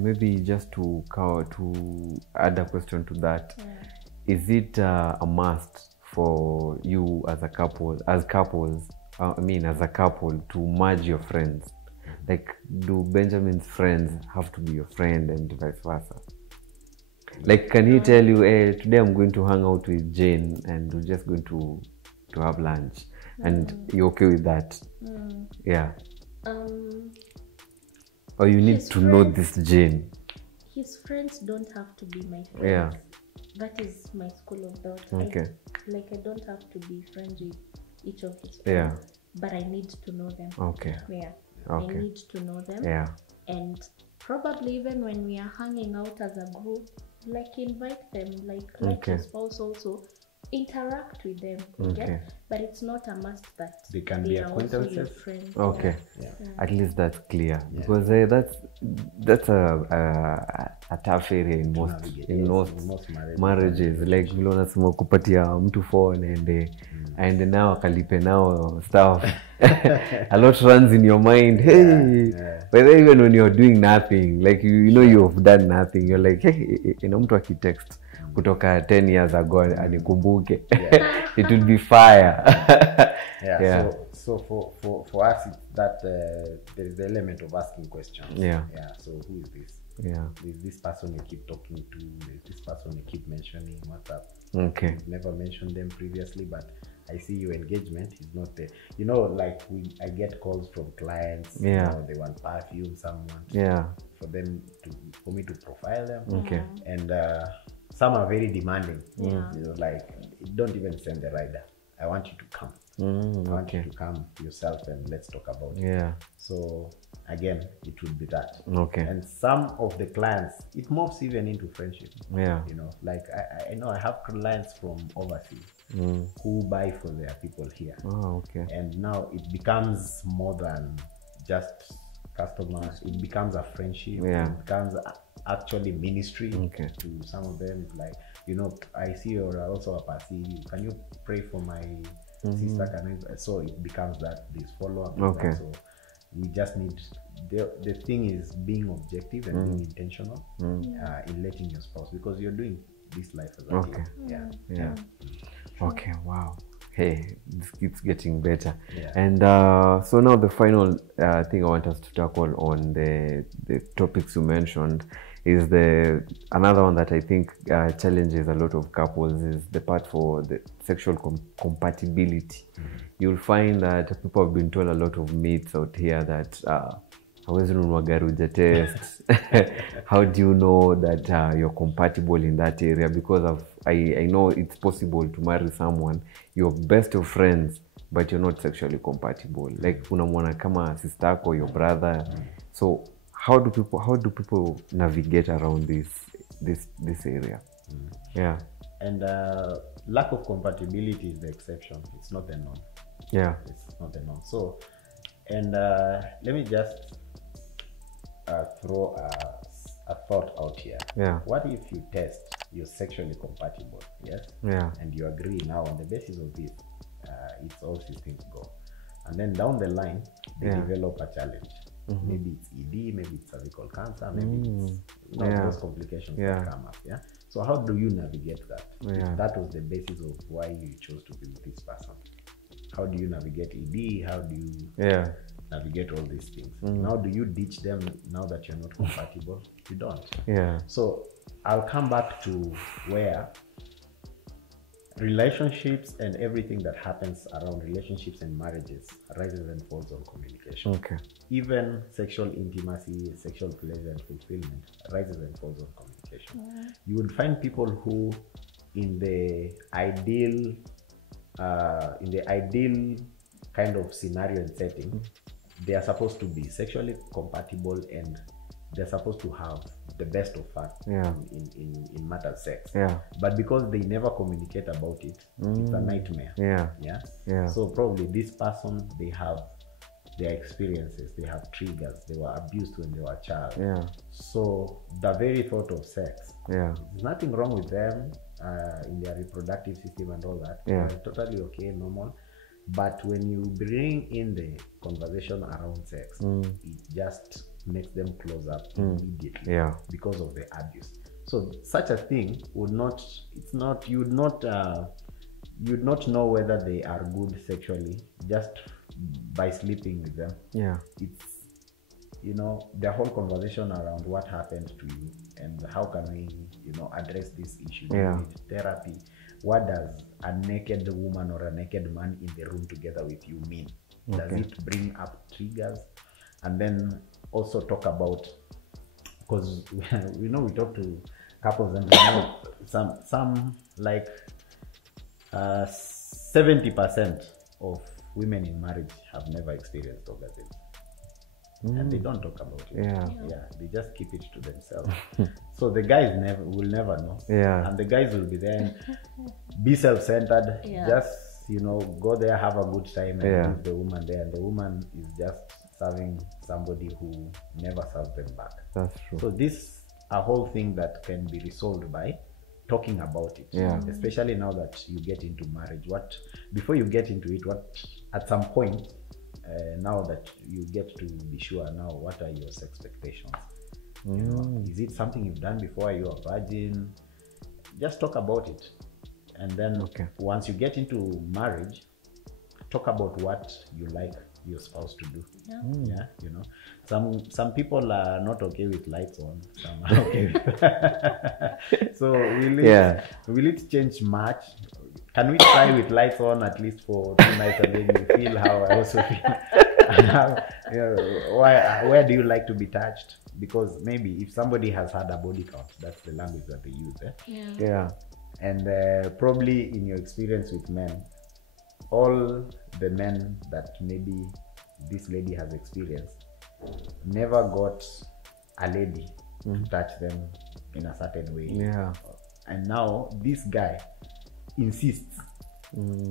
Maybe just to add a question to that, is it a must for you as a couple, as a couple, to merge your friends? Like, do Benjamin's friends have to be your friend and vice versa? Like, can he tell you, hey, today I'm going to hang out with Jane and we're just going to have lunch, and you're okay with that? Yeah. Or you need to know this Jane. His friends don't have to be my friends. Yeah. That is my school of thought. Okay. I don't have to be friends with each of his friends. Yeah. But I need to know them. Okay. Yeah. Okay. I need to know them. Yeah. And probably even when we are hanging out as a group, like invite them, like your spouse also. Interact with them, okay? But it's not a must that they can be acquaintances. Your friends. Okay. Yeah. At least that's clear, because that's a tough area in most marriages. Like vile unasema kupatia mtu phone and now akalipe now stuff. A lot runs in your mind. Hey, but then even when you're doing nothing, like you know you've done nothing, you're like, hey, mtu akitext kutoka 10 years ago anikumbuke. It would be fire. So for us, it's that there is the element of asking questions. Yeah. So who is this? Yeah. There's this person you keep talking to. There's this person you keep mentioning. What's up? Okay. You've never mentioned them previously, but I see your engagement is not there. You know, like I get calls from clients. Yeah. You know, they want perfume, someone. Yeah. For me to profile them. Okay. And some are very demanding. Yeah. You know, like, don't even send the rider. I want you to come. I want you to come yourself and let's talk about it. Yeah. So again, it would be that. Okay. And some of the clients, it morphs even into friendship. Yeah. You know, like I know I have clients from overseas who buy for their people here. Oh, okay. And now it becomes more than just customers. It becomes a friendship. Yeah. It becomes actually ministry to some of them. Like, you know, I see you're also a party. Can you pray for my sister? So it becomes that this follow-up. Okay. So we just need the thing is being objective and being intentional in letting your spouse, because you're doing this life as a team. Yeah. Okay. Wow. Hey, this keeps getting better. Yeah. And so now the final thing I want us to tackle on the topics you mentioned is another one that I think challenges a lot of couples is the part for the sexual compatibility. You'll find that people have been told a lot of myths out here that hawezi nunua gari hujatest. How do you know that you're compatible in that area? Because I know it's possible to marry someone, you're best of friends, but you're not sexually compatible. Like unamwona kama sister yako, your brother. So how do people navigate around this area? Yeah. And lack of compatibility is the exception. It's not the norm. Yeah. It's not the norm. So, and let me just throw a thought out here. Yeah. What if you test you're sexually compatible? Yes. Yeah. And you agree now on the basis of this, it's all systems go. And then down the line, they develop a challenge. Maybe it's ED, maybe it's cervical cancer, maybe it's those complications that come up. Yeah. So how do you navigate that? If that was the basis of why you chose to be with this person. how do you navigate ED, how do you navigate all these things. Now do you ditch them now that you're not compatible? You don't. So I'll come back to where relationships and everything that happens around relationships and marriages rises and falls on communication. Even sexual intimacy, sexual pleasure and fulfillment rises and falls on communication. You would find people who in the ideal kind of scenario and setting, they are supposed to be sexually compatible and they're supposed to have the best of fun in matter of sex. But because they never communicate about it, it's a nightmare. So probably this person, they have their experiences, they have triggers, they were abused when they were a child. So the very thought of sex, there's nothing wrong with them in their reproductive system and all that. They're totally okay, normal. But when you bring in the conversation around sex, it just makes them close up immediately because of the abuse. So such a thing would not, you'd not know whether they are good sexually just by sleeping with them. It's, you know, the whole conversation around what happened to you and how can we, you know, address this issue. Therapy. What does a naked woman or a naked man in the room together with you mean? Does it bring up triggers? And then also talk about, because we know we talk to couples and we know some like 70% of women in marriage have never experienced orgasm. And they don't talk about it. They just keep it to themselves. So the guys will never know. And the guys will be there and be self-centered. Just, you know, go there, have a good time, and leave the woman there. And the woman is just serving somebody who never served them back. That's true. So this a whole thing that can be resolved by talking about it. Especially now that you get into marriage. Before you get into it, at some point, now that you get to be sure now, what are your expectations? You know, is it something you've done before? Are you a virgin? Just talk about it. And then once you get into marriage, talk about what you like your spouse to do. You know, some people are not okay with lights on, some are okay with so will it change much? Can we try with lights on at least for 2 nights and then you feel how I also feel? Where do you like to be touched? Because maybe if somebody has had a body count, that's the language that they use. And probably in your experience with men, all the men that maybe this lady has experienced never got a lady to touch them in a certain way. And now this guy insists,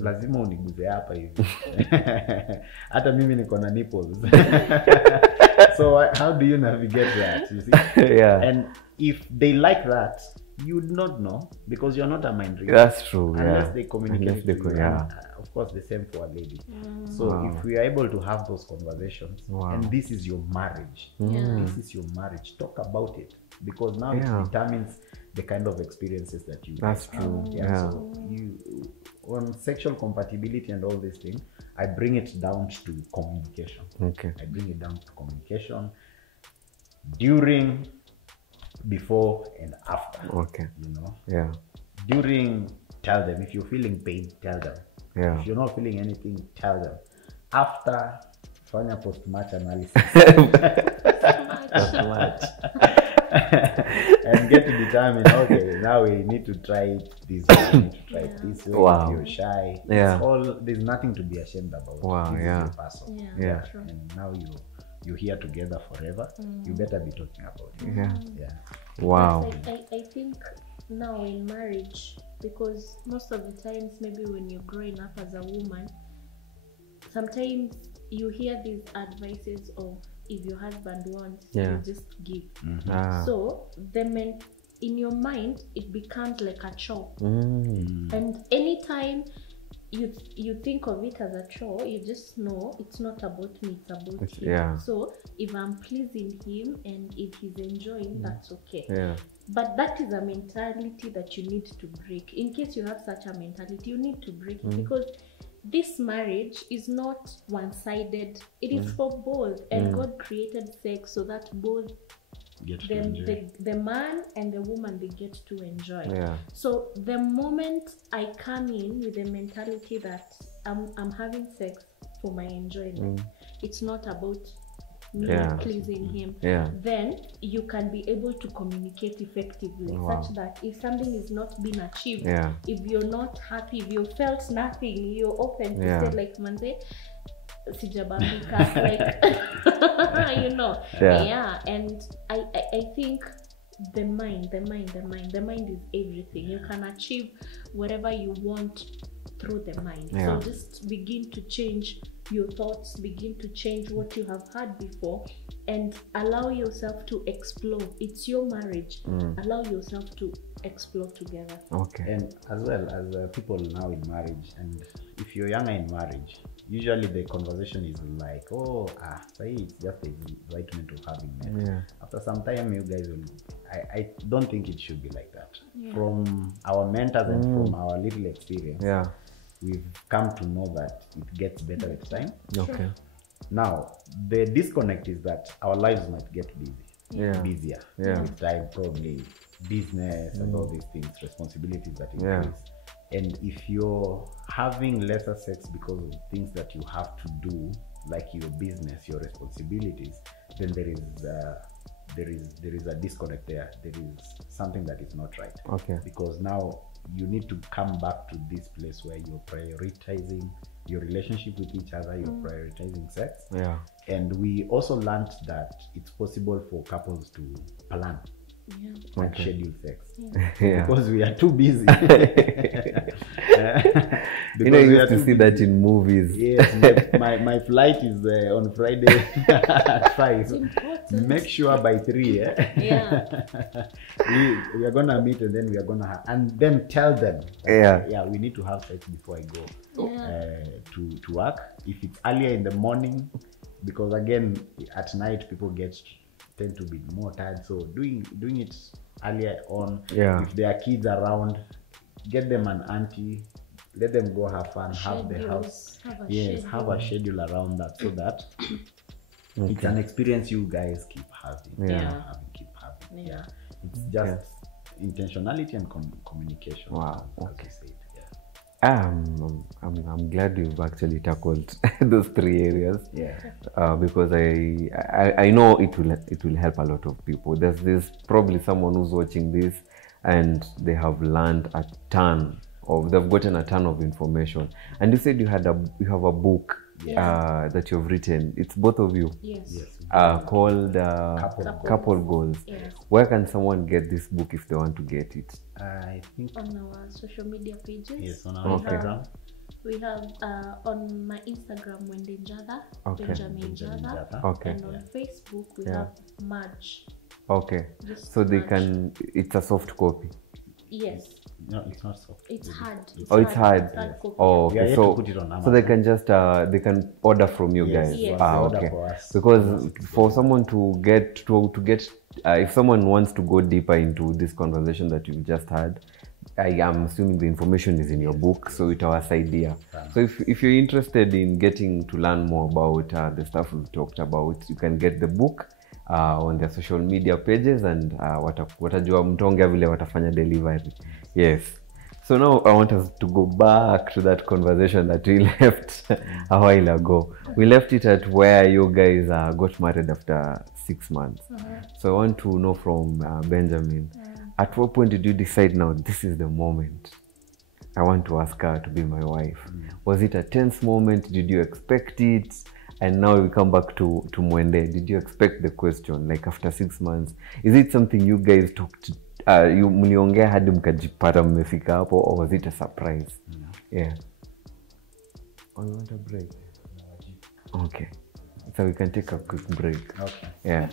lazima uniguze hapa hivi. Hata mimi niko na nipples. So how do you navigate that, you see? And if they like that, you would not know because you're not a mind reader. That's true. Unless they communicate to you. Of course, the same for a lady. So if we are able to have those conversations, and this is your marriage, this is your marriage, talk about it, because now it determines the kind of experiences that you That's have. true. So you, on sexual compatibility and all these things, I bring it down to communication. I bring it down to communication during, before, and after. You know. During, tell them. If you're feeling pain, tell them. If you're not feeling anything, tell them. After, fanya post-match analysis. And get to determine, okay, now we need to try it this way, we need to try it this way. If you're shy, there's nothing to be ashamed about. This is your person. And now you're here together forever. You better be talking about it. I think now in marriage, because most of the times maybe when you're growing up as a woman, sometimes you hear these advices of, if your husband wants, you just give. So in your mind, it becomes like a chore. And anytime you think of it as a chore, you just know it's not about me, it's about him. So if I'm pleasing him and if he's enjoying, that's okay. But that is a mentality that you need to break. In case you have such a mentality, you need to break it, because this marriage is not one-sided. It is for both, and God created sex so that both the man and the woman, they get to enjoy. So the moment I come in with the mentality that I'm having sex for my enjoyment, it's not about me pleasing him, then you can be able to communicate effectively, such that if something is not being achieved, if you're not happy, if you felt nothing, you're open to say like, Mwende, sijabambika, like, you know. And I think the mind is everything. You can achieve whatever you want through the mind. So just begin to change your thoughts, begin to change what you have had before, and allow yourself to explore. It's your marriage. Allow yourself to explore together. And as well as people now in marriage, and if you're younger in marriage, usually the conversation is like, it's just the excitement of having men. After some time, you guys will, I don't think it should be like that. From our mentors and from our little experience, we've come to know that it gets better with time. Now, the disconnect is that our lives might get busier with time, probably business and all these things, responsibilities that increase. And if you're having lesser sex because of things that you have to do, like your business, your responsibilities, then there is a disconnect there. There is something that is not right. Because now you need to come back to this place where you're prioritizing your relationship with each other, you're prioritizing sex. And we also learned that it's possible for couples to plan and schedule sex because we are too busy. You know, you used to see that in movies. Yes, my flight is on Friday at 5. Make sure by 3. We are gonna meet, and then we are gonna have, and then tell them we need to have sex before I go to work. If it's earlier in the morning, because again at night people tend to be more tired, so doing it earlier on. If there are kids around, get them an auntie, let them go have fun, have the house, have a schedule around that, so that it's an experience you guys keep having. It's just intentionality and communication. I'm glad you've actually tackled those 3 areas. Because I know it will help a lot of people. There's probably someone who's watching this and they have learned they've gotten a ton of information. And you said you have a book that you've written. It's both of you. Called Couple Goals. Where can someone get this book if they want to get it? I think on our social media pages. Yes, on our Instagram. We have on my Instagram, Mwende Njatha, Benjamin Njatha, and on Facebook we have Marge. So they can. It's a soft copy. Yes. No, it's not soft. It's hard. It's hard. So they can just they can order from you guys. Because for someone to get if someone wants to go deeper into this conversation that you've just had, I am assuming the information is in your book, so it's our idea. So if you're interested in getting to learn more about the stuff we've talked about, you can get the book on their social media pages, and watajua mtonge vile watafanya delivery. So now I want us to go back to that conversation that we left a while ago. We left it at where you guys got married after 6 months. So I want to know from Benjamin, at what point did you decide, now this is the moment, I want to ask her to be my wife? Was it a tense moment? Did you expect it? And now we come back to Mwende. Did you expect the question, like after 6 months? Is it something you guys talked you mliongea hadi mkajipata mmefika hapo, or was it a surprise? Or you want a break? Okay. So we can take a quick break. Okay.